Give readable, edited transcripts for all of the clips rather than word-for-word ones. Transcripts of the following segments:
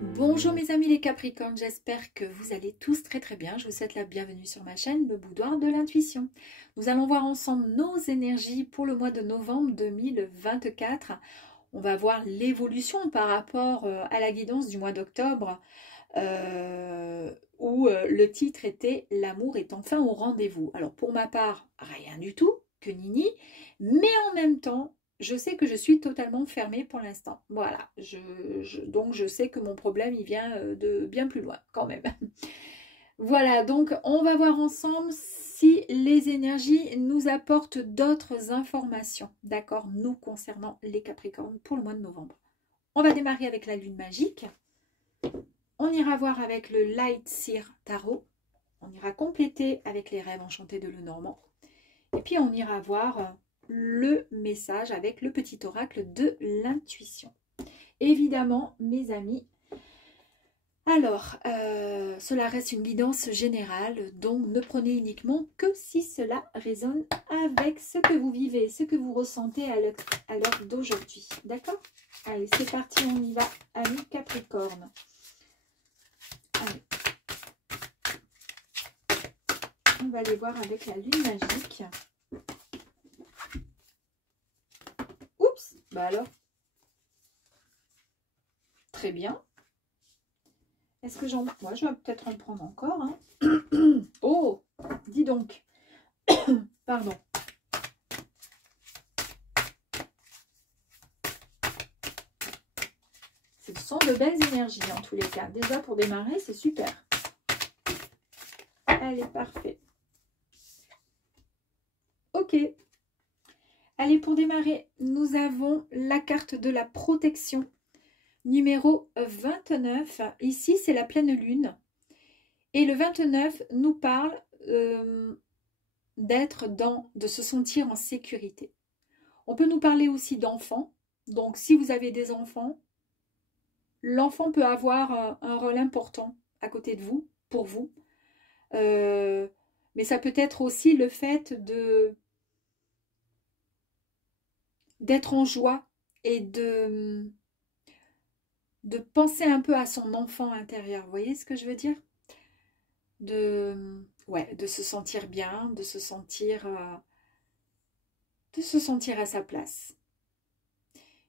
Bonjour mes amis les Capricornes, j'espère que vous allez tous très bien. Je vous souhaite la bienvenue sur ma chaîne, le Boudoir de l'intuition. Nous allons voir ensemble nos énergies pour le mois de novembre 2024. On va voir l'évolution par rapport à la guidance du mois d'octobre où le titre était « L'amour est enfin au rendez-vous ». Alors pour ma part, rien du tout, que nini, mais en même temps, je sais que je suis totalement fermée pour l'instant. Voilà, donc je sais que mon problème, il vient de bien plus loin quand même. Voilà, donc on va voir ensemble si les énergies nous apportent d'autres informations, d'accord, nous concernant les Capricornes pour le mois de novembre. On va démarrer avec la lune magique. On ira voir avec le Light Seer Tarot. On ira compléter avec les rêves enchantés de Lenormand. Et puis on ira voir le message avec le petit oracle de l'intuition. Évidemment, mes amis, alors, cela reste une guidance générale, donc ne prenez uniquement que si cela résonne avec ce que vous vivez, ce que vous ressentez à l'heure d'aujourd'hui. D'accord? Allez, c'est parti, on y va, amis Capricorne. Allez. On va aller voir avec la lune magique. Oups, bah alors. Très bien. Est-ce que j'en... Moi, je vais peut-être en prendre encore. Hein. Oh, dis donc. Pardon. Ce sont de belles énergies en tous les cas. Déjà pour démarrer, c'est super. Allez, parfait. Ok. Allez, pour démarrer, nous avons la carte de la protection. Numéro 29. Ici, c'est la pleine lune. Et le 29 nous parle de se sentir en sécurité. On peut nous parler aussi d'enfants. Donc, si vous avez des enfants, l'enfant peut avoir un rôle important à côté de vous, pour vous. Mais ça peut être aussi le fait d'être en joie et de penser un peu à son enfant intérieur. Vous voyez ce que je veux dire? Ouais, de se sentir bien, de se sentir à sa place.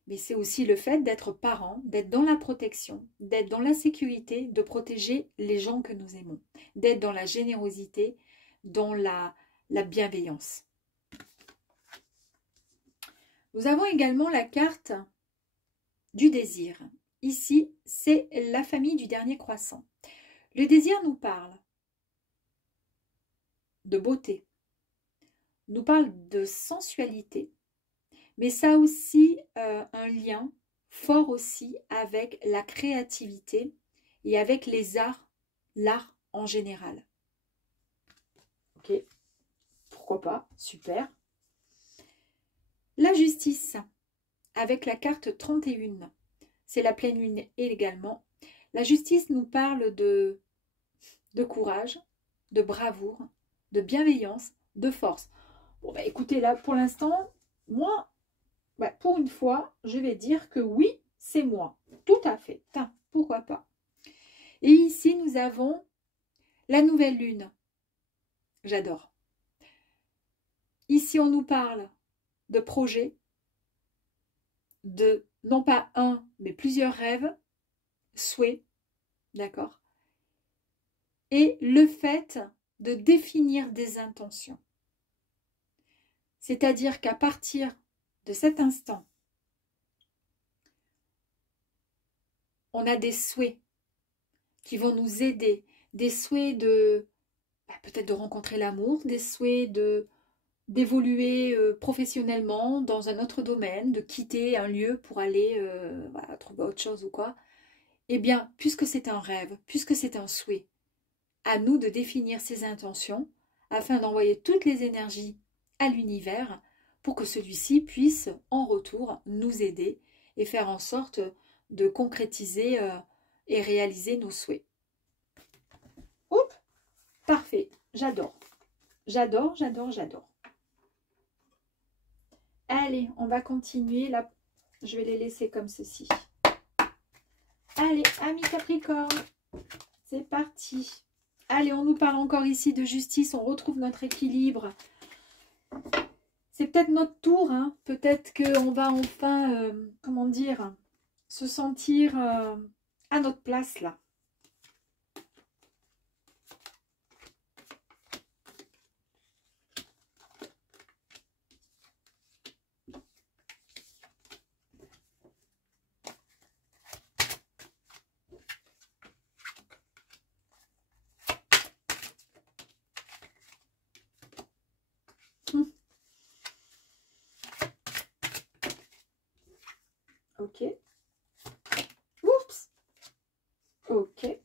Mais c'est aussi le fait d'être parent, d'être dans la protection, d'être dans la sécurité, de protéger les gens que nous aimons, d'être dans la générosité, dans la bienveillance. Nous avons également la carte du désir. Ici, c'est la famille du dernier croissant. Le désir nous parle de beauté, nous parle de sensualité, mais ça a aussi un lien fort aussi avec la créativité et avec les arts, l'art en général. Ok, pourquoi pas, super. La justice, avec la carte 31, c'est la pleine lune également. La justice nous parle de courage, de bravoure, de bienveillance, de force. Bon, bah, écoutez, là, pour l'instant, moi, bah, pour une fois, je vais dire que oui, c'est moi. Tout à fait. Tain, pourquoi pas. Et ici, nous avons la nouvelle lune. J'adore. Ici, on nous parle de projets, de non pas un, mais plusieurs rêves, souhaits, d'accord? Et le fait de définir des intentions. C'est-à-dire qu'à partir de cet instant, on a des souhaits qui vont nous aider, des souhaits de peut-être de rencontrer l'amour, des souhaits d'évoluer professionnellement dans un autre domaine, de quitter un lieu pour aller voilà, trouver autre chose ou quoi. Eh bien, puisque c'est un rêve, puisque c'est un souhait, à nous de définir ces intentions afin d'envoyer toutes les énergies à l'univers pour que celui-ci puisse en retour nous aider et faire en sorte de concrétiser et réaliser nos souhaits. Oups, parfait, j'adore. J'adore, j'adore, j'adore. Allez, on va continuer. Là, je vais les laisser comme ceci. Allez, amis Capricorne, c'est parti. Allez, on nous parle encore ici de justice, on retrouve notre équilibre. C'est peut-être notre tour, hein. Peut-être qu'on va enfin, comment dire, se sentir à notre place là. Ok. Oups. Ok.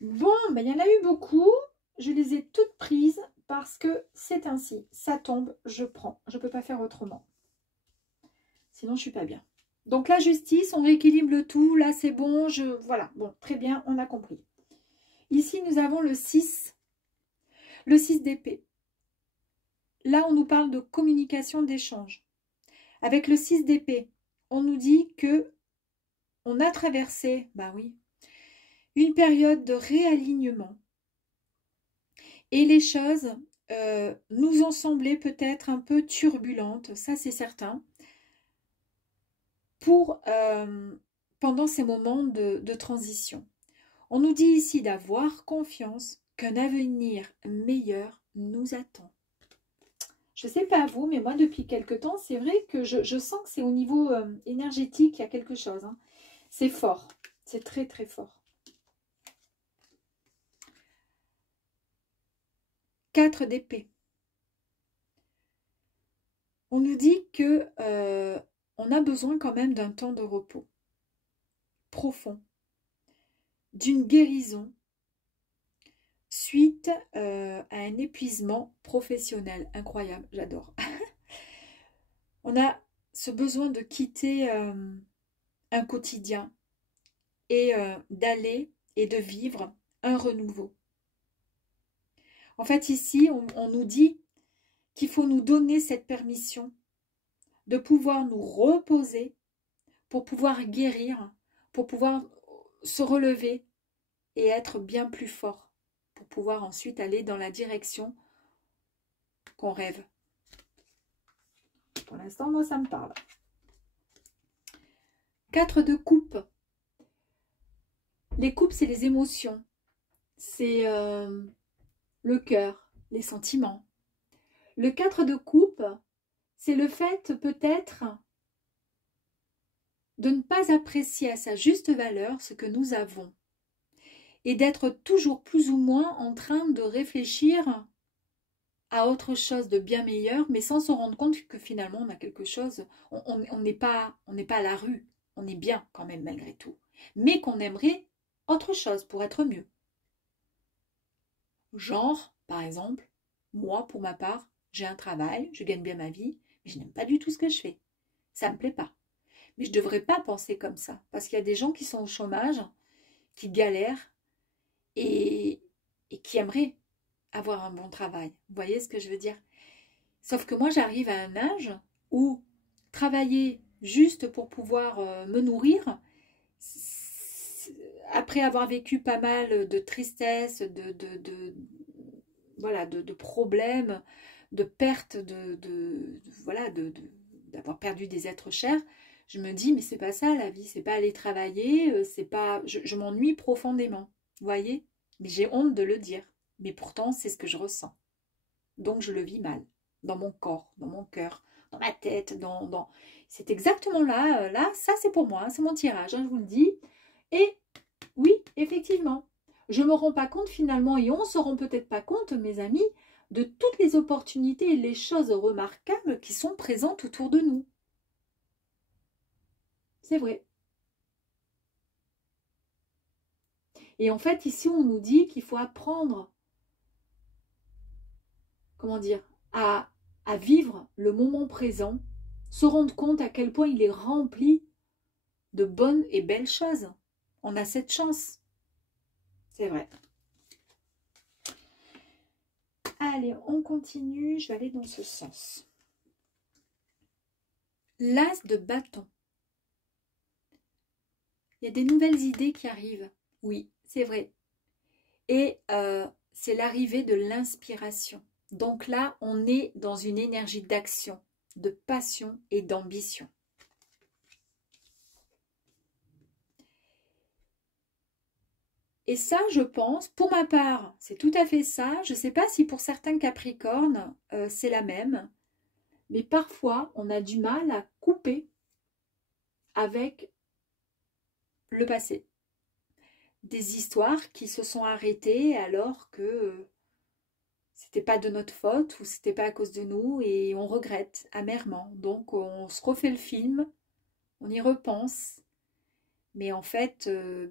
Bon, ben, il y en a eu beaucoup. Je les ai toutes prises parce que c'est ainsi. Ça tombe, je prends. Je ne peux pas faire autrement. Sinon, je ne suis pas bien. Donc, la justice, on rééquilibre le tout. Là, c'est bon. Voilà. Bon, très bien, on a compris. Ici, nous avons le 6. Le 6 d'épée. Là, on nous parle de communication, d'échange. Avec le 6 d'épée, on nous dit que on a traversé, bah oui, une période de réalignement. Et les choses nous ont semblé peut-être un peu turbulentes, ça c'est certain, pendant ces moments de transition. On nous dit ici d'avoir confiance qu'un avenir meilleur nous attend. Je ne sais pas vous, mais moi depuis quelque temps, c'est vrai que je sens que c'est au niveau énergétique, il y a quelque chose. Hein. C'est fort, c'est très très fort. 4 d'épée. On nous dit que on a besoin quand même d'un temps de repos profond, d'une guérison suite à un épuisement professionnel. Incroyable, j'adore. On a ce besoin de quitter un quotidien et d'aller et de vivre un renouveau. En fait, ici, on nous dit qu'il faut nous donner cette permission de pouvoir nous reposer pour pouvoir guérir, pour pouvoir se relever et être bien plus fort, pour pouvoir ensuite aller dans la direction qu'on rêve. Pour l'instant, moi, ça me parle. 4 de coupe. Les coupes, c'est les émotions. C'est le cœur, les sentiments. Le 4 de coupe, c'est le fait peut-être de ne pas apprécier à sa juste valeur ce que nous avons et d'être toujours plus ou moins en train de réfléchir à autre chose de bien meilleur, mais sans se rendre compte que finalement on a quelque chose, on n'est pas à la rue, on est bien quand même malgré tout, mais qu'on aimerait autre chose pour être mieux. Genre, par exemple, moi pour ma part, j'ai un travail, je gagne bien ma vie, mais je n'aime pas du tout ce que je fais. Ça ne me plaît pas. Mais je ne devrais pas penser comme ça, parce qu'il y a des gens qui sont au chômage, qui galèrent et qui aimeraient avoir un bon travail. Vous voyez ce que je veux dire? Sauf que moi, j'arrive à un âge où travailler juste pour pouvoir me nourrir, après avoir vécu pas mal de tristesse, voilà, de problèmes, de pertes, voilà, d'avoir perdu des êtres chers, je me dis, mais c'est pas ça la vie, c'est pas aller travailler, c'est pas, je m'ennuie profondément, vous voyez? Mais j'ai honte de le dire, mais pourtant c'est ce que je ressens. Donc je le vis mal, dans mon corps, dans mon cœur, dans ma tête, c'est exactement là, là, ça c'est pour moi, c'est mon tirage, hein, je vous le dis. Et oui, effectivement, je ne me rends pas compte finalement, et on ne se rend peut-être pas compte, mes amis, de toutes les opportunités et les choses remarquables qui sont présentes autour de nous. C'est vrai. Et en fait, ici, on nous dit qu'il faut apprendre, comment dire, à vivre le moment présent, se rendre compte à quel point il est rempli de bonnes et belles choses. On a cette chance. C'est vrai. Allez, on continue. Je vais aller dans ce sens. L'as de bâton. Il y a des nouvelles idées qui arrivent. Oui, c'est vrai. Et c'est l'arrivée de l'inspiration. Donc là, on est dans une énergie d'action, de passion et d'ambition. Et ça, je pense, pour ma part, c'est tout à fait ça. Je ne sais pas si pour certains Capricornes, c'est la même. Mais parfois, on a du mal à couper avec le passé. Des histoires qui se sont arrêtées alors que c'était pas de notre faute ou c'était pas à cause de nous et on regrette amèrement. Donc, on se refait le film, on y repense. Mais en fait,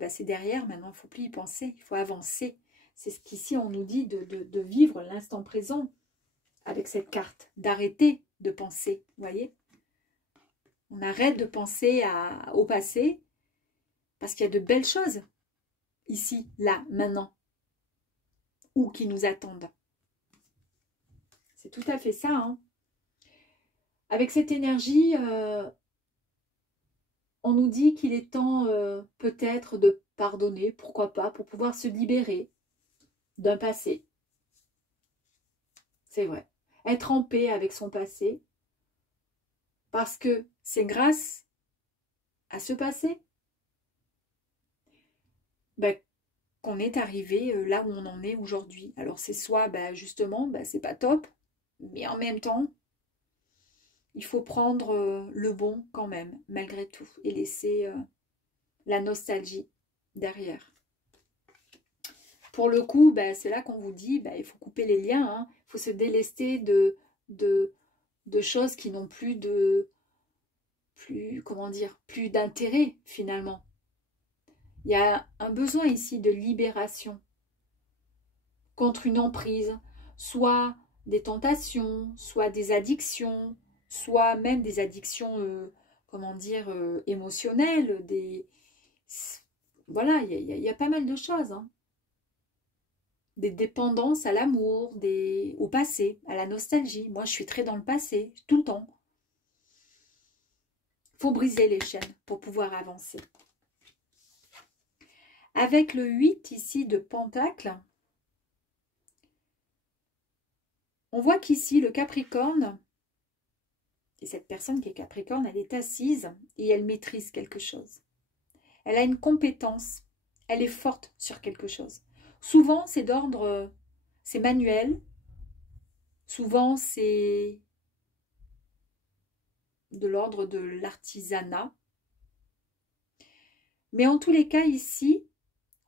c'est derrière, maintenant, il ne faut plus y penser, il faut avancer. C'est ce qu'ici, on nous dit de vivre l'instant présent avec cette carte, d'arrêter de penser, vous voyez. On arrête de penser au passé, parce qu'il y a de belles choses, ici, là, maintenant, ou qui nous attendent. C'est tout à fait ça, hein. Avec cette énergie, on nous dit qu'il est temps peut-être de pardonner, pourquoi pas, pour pouvoir se libérer d'un passé. C'est vrai. Être en paix avec son passé, parce que c'est grâce à ce passé qu'on est arrivé là où on en est aujourd'hui. Alors c'est soit justement, c'est pas top, mais en même temps, il faut prendre le bon quand même, malgré tout, et laisser la nostalgie derrière. Pour le coup, c'est là qu'on vous dit, il faut couper les liens, hein. Il faut se délester de choses qui n'ont plus plus d'intérêt finalement. Il y a un besoin ici de libération contre une emprise, soit des tentations, soit des addictions, soit même des addictions, émotionnelles, voilà, il y a pas mal de choses, hein. Des dépendances à l'amour, au passé, à la nostalgie. Moi, je suis très dans le passé, tout le temps. Il faut briser les chaînes pour pouvoir avancer. Avec le 8 ici de Pentacle, on voit qu'ici, le Capricorne, et cette personne qui est Capricorne, elle est assise et elle maîtrise quelque chose. Elle a une compétence, elle est forte sur quelque chose. Souvent, c'est d'ordre, c'est manuel, souvent, c'est de l'ordre de l'artisanat. Mais en tous les cas, ici,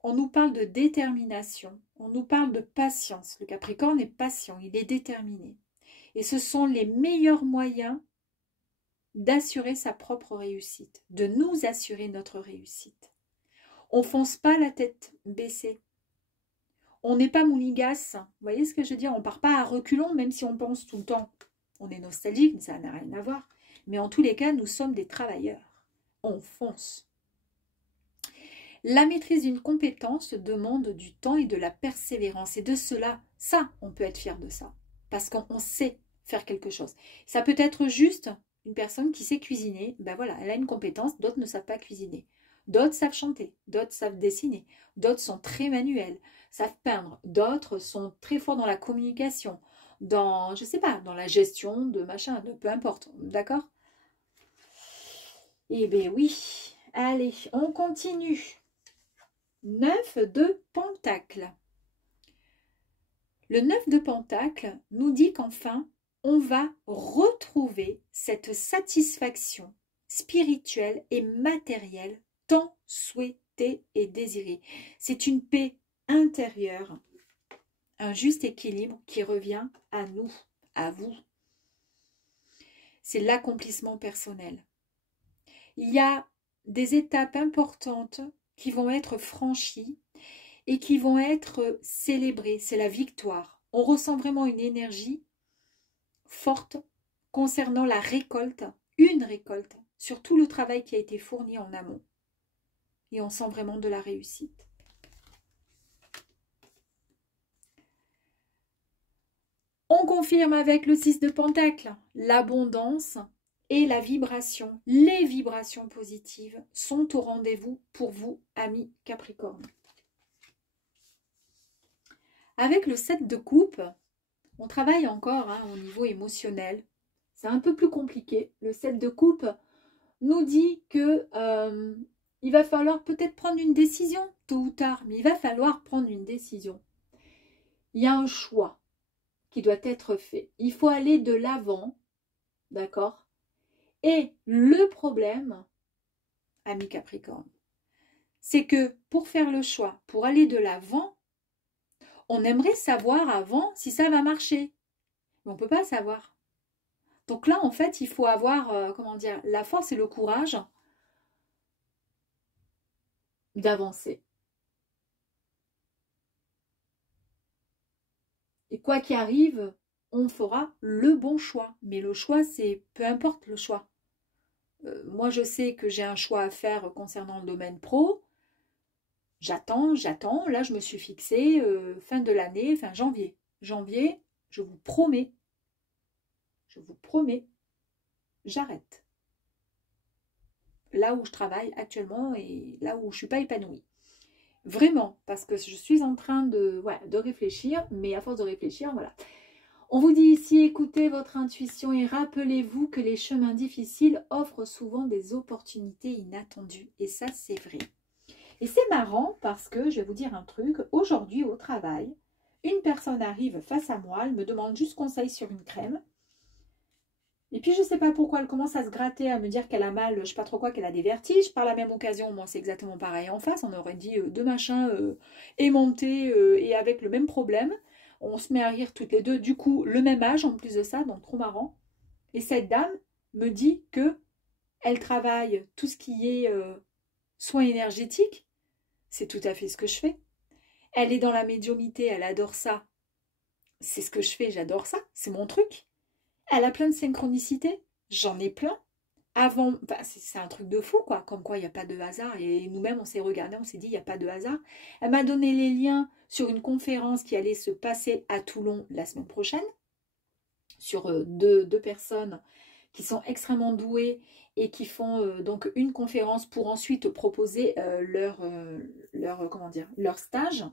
on nous parle de détermination, on nous parle de patience. Le Capricorne est patient, il est déterminé. Et ce sont les meilleurs moyens d'assurer sa propre réussite, de nous assurer notre réussite. On ne fonce pas la tête baissée. On n'est pas mouligasse. Vous voyez ce que je veux dire? On ne part pas à reculons, même si on pense tout le temps. On est nostalgique, ça n'a rien à voir. Mais en tous les cas, nous sommes des travailleurs. On fonce. La maîtrise d'une compétence demande du temps et de la persévérance. Et de cela, ça, on peut être fier de ça. Parce qu'on sait faire quelque chose. Ça peut être juste une personne qui sait cuisiner. Voilà, elle a une compétence, d'autres ne savent pas cuisiner. D'autres savent chanter, d'autres savent dessiner, d'autres sont très manuels, savent peindre, d'autres sont très forts dans la communication, dans, je sais pas, dans la gestion de machin, de peu importe, d'accord? Eh bien oui, allez, on continue. 9 de Pentacle. Le 9 de Pentacle nous dit qu'enfin, on va retrouver cette satisfaction spirituelle et matérielle tant souhaitée et désirée. C'est une paix intérieure, un juste équilibre qui revient à nous, à vous. C'est l'accomplissement personnel. Il y a des étapes importantes qui vont être franchies et qui vont être célébrées. C'est la victoire. On ressent vraiment une énergie forte concernant la récolte, une récolte, sur tout le travail qui a été fourni en amont. Et on sent vraiment de la réussite. On confirme avec le 6 de Pentacle, l'abondance et la vibration. Les vibrations positives sont au rendez-vous pour vous, amis Capricorne. Avec le 7 de coupe, on travaille encore au niveau émotionnel. C'est un peu plus compliqué. Le 7 de coupe nous dit que il va falloir peut-être prendre une décision, tôt ou tard, mais il va falloir prendre une décision. Il y a un choix qui doit être fait. Il faut aller de l'avant, d'accord? Et le problème, ami Capricorne, c'est que pour faire le choix, pour aller de l'avant, on aimerait savoir avant si ça va marcher. Mais on ne peut pas savoir. Donc là, en fait, il faut avoir, comment dire, la force et le courage d'avancer. Et quoi qu'il arrive, on fera le bon choix. Mais le choix, c'est peu importe le choix. Moi, je sais que j'ai un choix à faire concernant le domaine pro. J'attends. Là, je me suis fixée fin de l'année, fin janvier. Janvier, je vous promets, j'arrête. Là où je travaille actuellement et là où je ne suis pas épanouie. Vraiment, parce que je suis en train de réfléchir, mais à force de réfléchir, voilà. On vous dit ici, écoutez votre intuition et rappelez-vous que les chemins difficiles offrent souvent des opportunités inattendues. Et ça, c'est vrai. Et c'est marrant parce que, je vais vous dire un truc, aujourd'hui au travail, une personne arrive face à moi, elle me demande juste conseil sur une crème. Et puis, je ne sais pas pourquoi, elle commence à se gratter, à me dire qu'elle a mal, je ne sais pas trop quoi, qu'elle a des vertiges. Par la même occasion, moi, c'est exactement pareil en face. On aurait dit deux machins aimantés et avec le même problème. On se met à rire toutes les deux. Du coup, le même âge en plus de ça, donc trop marrant. Et cette dame me dit que elle travaille tout ce qui est soins énergétiques. C'est tout à fait ce que je fais. Elle est dans la médiumité, elle adore ça. C'est ce que je fais, j'adore ça. C'est mon truc. Elle a plein de synchronicités, j'en ai plein. Avant, enfin, c'est un truc de fou, quoi. Comme quoi, il n'y a pas de hasard. Et nous-mêmes, on s'est regardé, on s'est dit, il n'y a pas de hasard. Elle m'a donné les liens sur une conférence qui allait se passer à Toulon la semaine prochaine, sur deux personnes qui sont extrêmement douées et qui font donc une conférence pour ensuite proposer comment dire, leur stage.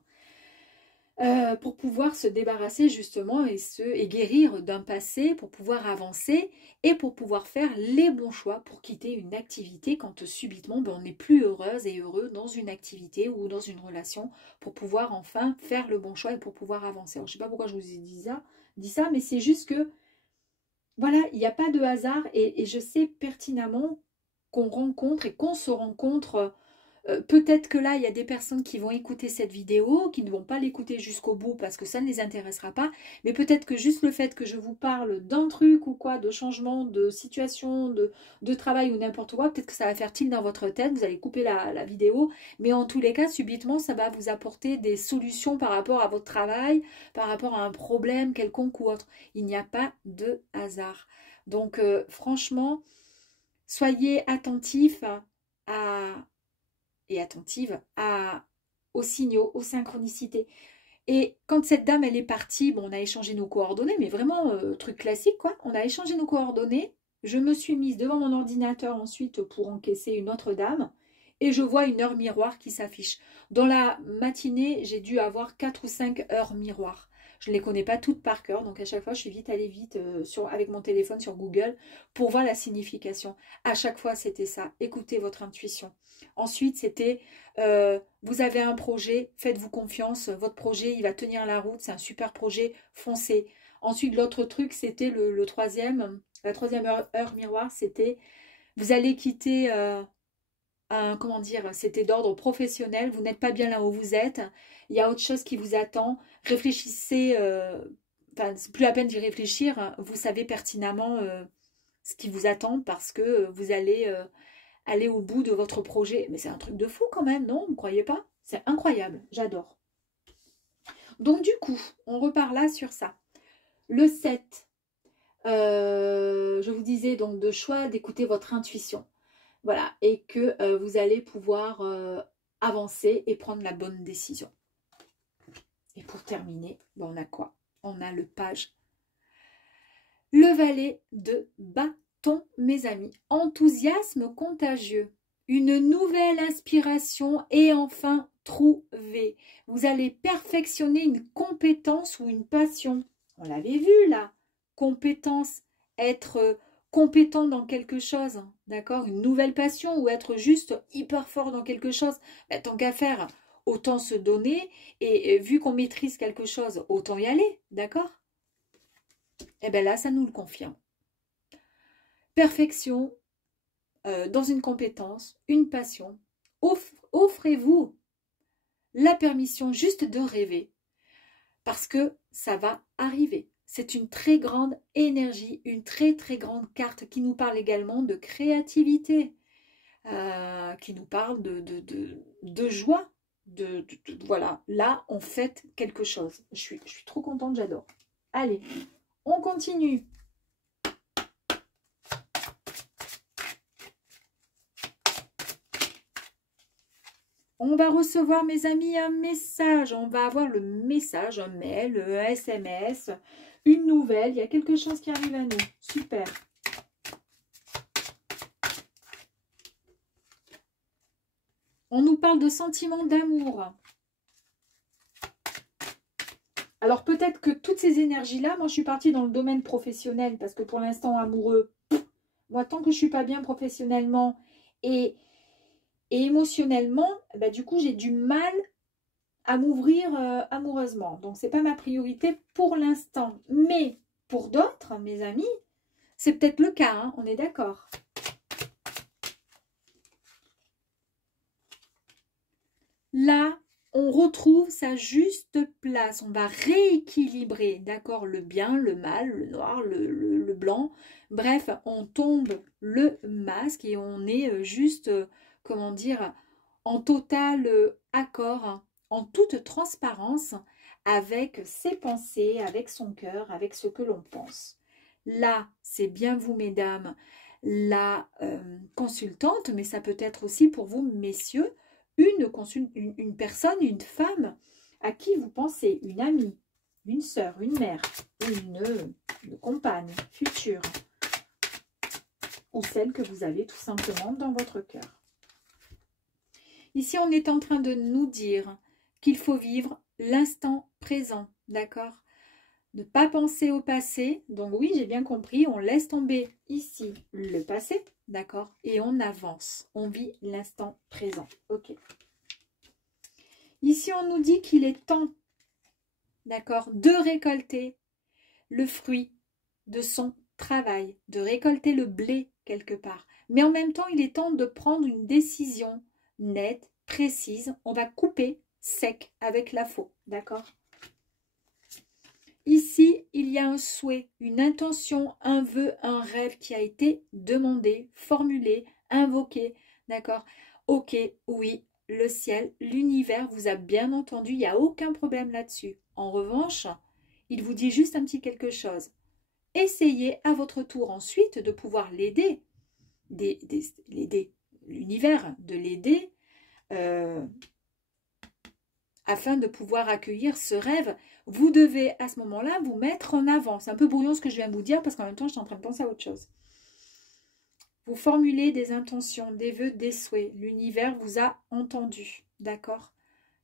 Pour pouvoir se débarrasser justement et guérir d'un passé, pour pouvoir avancer et pour pouvoir faire les bons choix pour quitter une activité quand subitement on n'est plus heureuse et heureux dans une activité ou dans une relation, pour pouvoir enfin faire le bon choix et pour pouvoir avancer. Alors, je ne sais pas pourquoi je vous ai dit ça, mais c'est juste que voilà, il n'y a pas de hasard et je sais pertinemment qu'on rencontre et qu'on se rencontre. Peut-être que là, il y a des personnes qui vont écouter cette vidéo, qui ne vont pas l'écouter jusqu'au bout parce que ça ne les intéressera pas. Mais peut-être que juste le fait que je vous parle d'un truc ou quoi, de changement, de situation, de travail ou n'importe quoi, peut-être que ça va faire tilt dans votre tête, vous allez couper la vidéo. Mais en tous les cas, subitement, ça va vous apporter des solutions par rapport à votre travail, par rapport à un problème quelconque ou autre. Il n'y a pas de hasard. Donc, franchement, soyez attentifs attentive aux signaux, aux synchronicités. Et quand cette dame, elle est partie, bon, on a échangé nos coordonnées, mais vraiment, truc classique, quoi. On a échangé nos coordonnées. Je me suis mise devant mon ordinateur ensuite pour encaisser une autre dame. Et je vois une heure miroir qui s'affiche. Dans la matinée, j'ai dû avoir 4 ou 5 heures miroir. Je ne les connais pas toutes par cœur, donc à chaque fois, je suis vite allée vite avec mon téléphone sur Google pour voir la signification. À chaque fois, c'était ça. Écoutez votre intuition. Ensuite, c'était vous avez un projet, faites-vous confiance. Votre projet, il va tenir la route. C'est un super projet, foncez. Ensuite, l'autre truc, c'était la troisième heure miroir, c'était vous allez quitter comment dire, c'était d'ordre professionnel, vous n'êtes pas bien là où vous êtes, il y a autre chose qui vous attend, réfléchissez, enfin, c'est plus la peine d'y réfléchir, hein. Vous savez pertinemment ce qui vous attend parce que vous allez aller au bout de votre projet. Mais c'est un truc de fou quand même, non? Vous ne croyez pas? C'est incroyable, j'adore. Donc du coup, on repart là sur ça. Le 7, je vous disais donc de choix, d'écouter votre intuition. Voilà, et que vous allez pouvoir avancer et prendre la bonne décision. Et pour terminer, ben, on a quoi? On a le page Le valet de bâton, mes amis. Enthousiasme contagieux. Une nouvelle inspiration est enfin trouvée. Vous allez perfectionner une compétence ou une passion. On l'avait vu là. Compétence, être compétent dans quelque chose, d'accord? Une nouvelle passion ou être juste hyper fort dans quelque chose. Ben, tant qu'à faire, autant se donner et vu qu'on maîtrise quelque chose, autant y aller, d'accord? Et bien là, ça nous le confirme. Perfection dans une compétence, une passion. Offrez-vous la permission juste de rêver parce que ça va arriver. C'est une très grande énergie, une très très grande carte qui nous parle également de créativité, qui nous parle de joie. Voilà, là on fête quelque chose. Je suis trop contente, j'adore. Allez, on continue. On va recevoir, mes amis, un message. On va avoir le message, un mail, un SMS, une nouvelle. Il y a quelque chose qui arrive à nous. Super. On nous parle de sentiments d'amour. Alors peut-être que toutes ces énergies-là, moi je suis partie dans le domaine professionnel parce que pour l'instant amoureux, moi tant que je ne suis pas bien professionnellement et émotionnellement, bah, du coup j'ai du mal à m'ouvrir amoureusement. Donc c'est pas ma priorité pour l'instant. Mais pour d'autres, mes amis, c'est peut-être le cas, hein, on est d'accord. Là, on retrouve sa juste place. On va rééquilibrer, d'accord, le bien, le mal, le noir, le blanc. Bref, on tombe le masque et on est juste, comment dire, en total accord, hein, en toute transparence avec ses pensées, avec son cœur, avec ce que l'on pense. Là, c'est bien vous, mesdames, la consultante, mais ça peut être aussi pour vous, messieurs, une personne, une femme à qui vous pensez, une amie, une sœur, une mère, une compagne future, ou celle que vous avez tout simplement dans votre cœur. Ici, on est en train de nous dire qu'il faut vivre l'instant présent, d'accord? Ne pas penser au passé. Donc oui, j'ai bien compris, on laisse tomber ici le passé, d'accord? Et on avance, on vit l'instant présent, ok? Ici, on nous dit qu'il est temps, d'accord, de récolter le fruit de son travail, de récolter le blé quelque part. Mais en même temps, il est temps de prendre une décision nette, précise. On va couper sec avec la faux, d'accord? Ici, il y a un souhait, une intention, un vœu, un rêve qui a été demandé, formulé, invoqué, d'accord? Ok, oui, le ciel, l'univers vous a bien entendu, il n'y a aucun problème là-dessus. En revanche, il vous dit juste un petit quelque chose. Essayez à votre tour ensuite de pouvoir l'aider, l'univers, de l'aider afin de pouvoir accueillir ce rêve. Vous devez à ce moment-là vous mettre en avant. C'est un peu brouillon ce que je viens de vous dire parce qu'en même temps je suis en train de penser à autre chose. Vous formulez des intentions, des vœux, des souhaits. L'univers vous a entendu, d'accord?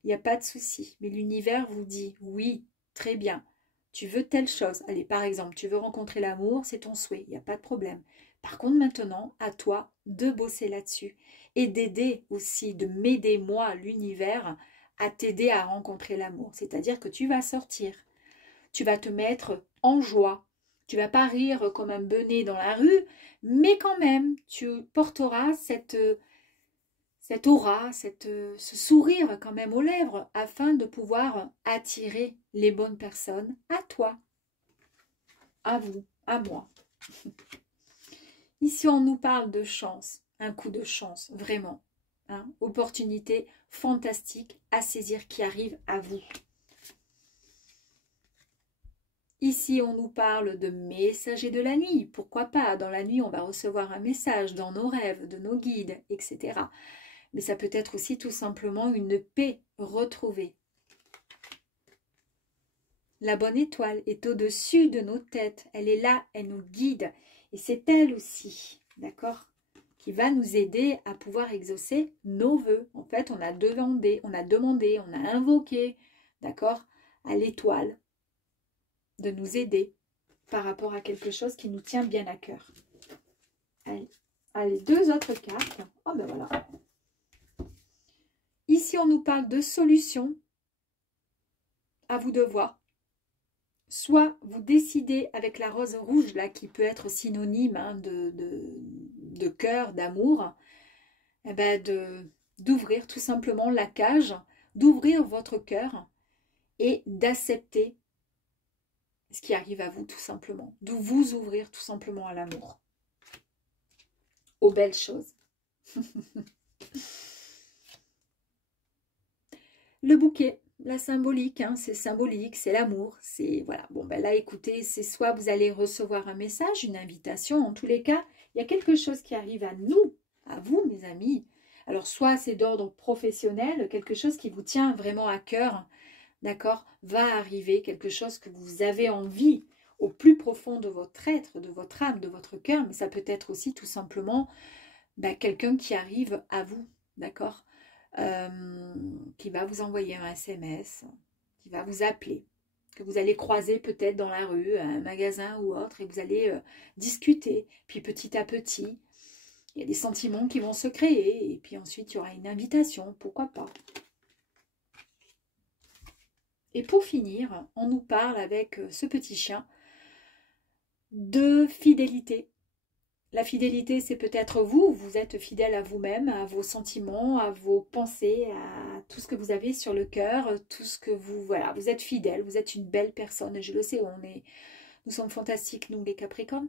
Il n'y a pas de souci. Mais l'univers vous dit, oui, très bien, tu veux telle chose. Allez, par exemple, tu veux rencontrer l'amour, c'est ton souhait, il n'y a pas de problème. Par contre, maintenant, à toi de bosser là-dessus et d'aider aussi, de m'aider, moi, l'univers, à t'aider à rencontrer l'amour. C'est-à-dire que tu vas sortir, tu vas te mettre en joie, tu vas pas rire comme un benet dans la rue, mais quand même, tu porteras cette aura, ce sourire quand même aux lèvres, afin de pouvoir attirer les bonnes personnes à toi, à vous, à moi. Ici, on nous parle de chance, un coup de chance, vraiment. Hein, opportunité fantastique à saisir qui arrive à vous. Ici, on nous parle de messagers de la nuit. Pourquoi pas? Dans la nuit, on va recevoir un message dans nos rêves, de nos guides, etc. Mais ça peut être aussi tout simplement une paix retrouvée. La bonne étoile est au-dessus de nos têtes. Elle est là, elle nous guide. Et c'est elle aussi, d'accord, qui va nous aider à pouvoir exaucer nos vœux. En fait, on a demandé, on a invoqué, d'accord, à l'étoile de nous aider par rapport à quelque chose qui nous tient bien à cœur. Allez, deux autres cartes. Oh ben voilà. Ici, on nous parle de solutions. À vous de voir. Soit vous décidez avec la rose rouge, là, qui peut être synonyme hein, de cœur, d'amour, eh ben d'ouvrir tout simplement la cage, d'ouvrir votre cœur et d'accepter ce qui arrive à vous tout simplement, de vous ouvrir tout simplement à l'amour, aux belles choses. Le bouquet, la symbolique, hein, c'est symbolique, c'est l'amour, c'est voilà. Bon ben là, écoutez, c'est soit vous allez recevoir un message, une invitation. En tous les cas, il y a quelque chose qui arrive à nous, à vous, mes amis. Alors soit c'est d'ordre professionnel, quelque chose qui vous tient vraiment à cœur, d'accord, va arriver quelque chose que vous avez envie au plus profond de votre être, de votre âme, de votre cœur, mais ça peut être aussi tout simplement ben, quelqu'un qui arrive à vous, d'accord. Qui va vous envoyer un SMS, qui va vous appeler, que vous allez croiser peut-être dans la rue, à un magasin ou autre, et vous allez discuter. Puis petit à petit, il y a des sentiments qui vont se créer, et puis ensuite il y aura une invitation, pourquoi pas. Et pour finir, on nous parle avec ce petit chien de fidélité. La fidélité, c'est peut-être vous, vous êtes fidèle à vous-même, à vos sentiments, à vos pensées, à tout ce que vous avez sur le cœur, tout ce que vous... Voilà, vous êtes fidèle, vous êtes une belle personne, je le sais, nous sommes fantastiques, nous les Capricornes.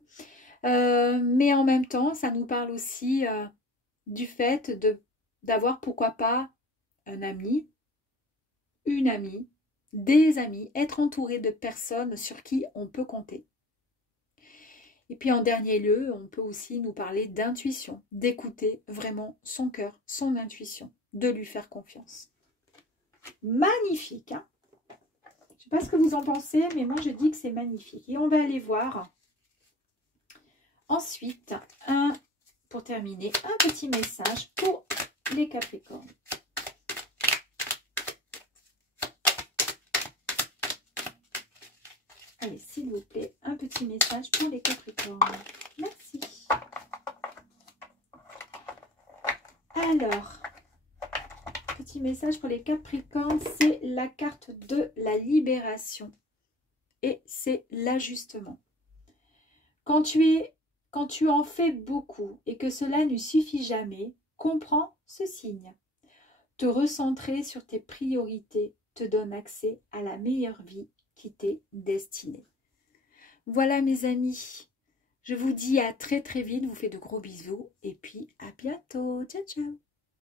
Mais en même temps, ça nous parle aussi du fait d'avoir, pourquoi pas, un ami, une amie, des amis, être entouré de personnes sur qui on peut compter. Et puis en dernier lieu, on peut aussi nous parler d'intuition, d'écouter vraiment son cœur, son intuition, de lui faire confiance. Magnifique, hein? Je ne sais pas ce que vous en pensez, mais moi je dis que c'est magnifique. Et on va aller voir ensuite, pour terminer, un petit message pour les Capricornes. Allez, s'il vous plaît, un petit message pour les Capricornes. Merci. Alors, petit message pour les Capricornes, c'est la carte de la libération. Et c'est l'ajustement. Quand tu en fais beaucoup et que cela ne suffit jamais, comprends ce signe. Te recentrer sur tes priorités te donne accès à la meilleure vie qui t'est destinée. Voilà mes amis, je vous dis à très très vite, je vous fais de gros bisous et puis à bientôt, ciao ciao.